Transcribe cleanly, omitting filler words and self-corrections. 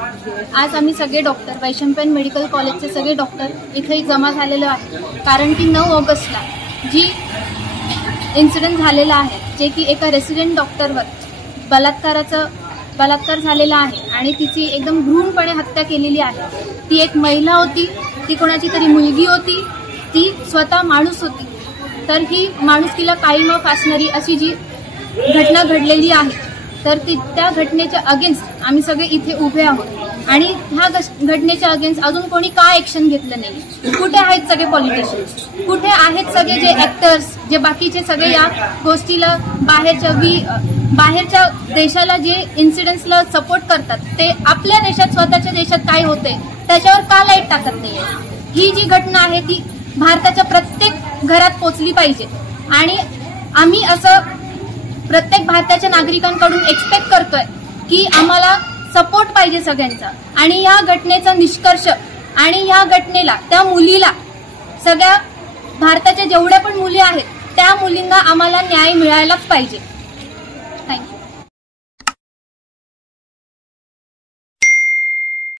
आज आम्ही सगळे डॉक्टर वैशंपायन मेडिकल कॉलेजचे सगळे डॉक्टर इथे जमा झालेलो आहे, कारण की 9 ऑगस्टला जी इन्सिडेंट झालेला आहे, जे की एका रेसिडेंट डॉक्टरवर बलात्कार झालेला आहे आणि तिची एकदम भ्रूणपणे हत्या केलेली आहे। ती एक महिला होती, ती कोणाची तरी मुलगी होती, ती स्वतः माणूस होती। तर ही माणुसकीला काळीमा फासणारी अशी जी घटना घडलेली आहे, तर त्या घटनेच्या अगेन्स्ट आम्ही सगळे इथे उभे आहोत आणि ह्या घटनेच्या अगेन्स्ट अजून कोणी का ऍक्शन घेतलं नाही? कुठे आहेत सगळे पॉलिटिशियन्स? कुठे आहेत सगळे जे ऍक्टर्स, जे बाकीचे सगळे या गोष्टीला बाहेरच्या देशाला जे इन्सिडेंट्सला सपोर्ट करतात, ते आपल्या देशात स्वतःच्या देशात काय होते त्याच्यावर का लाईट टाकत नाहीये? ही जी घटना आहे ती भारताच्या प्रत्येक घरात पोचली पाहिजे आणि आम्ही असं प्रत्येक भारताच्या नागरिकांकडून एक्सपेक्ट करतोय की आम्हाला सपोर्ट पाहिजे सगळ्यांचा। आणि या घटनेचा निष्कर्ष आणि या घटनेला त्या मुलीला, सगळ्या भारताच्या जेवढ्या पण मुली आहेत त्या मुलींना आम्हाला न्याय मिळायलाच पाहिजे। थँक्यू।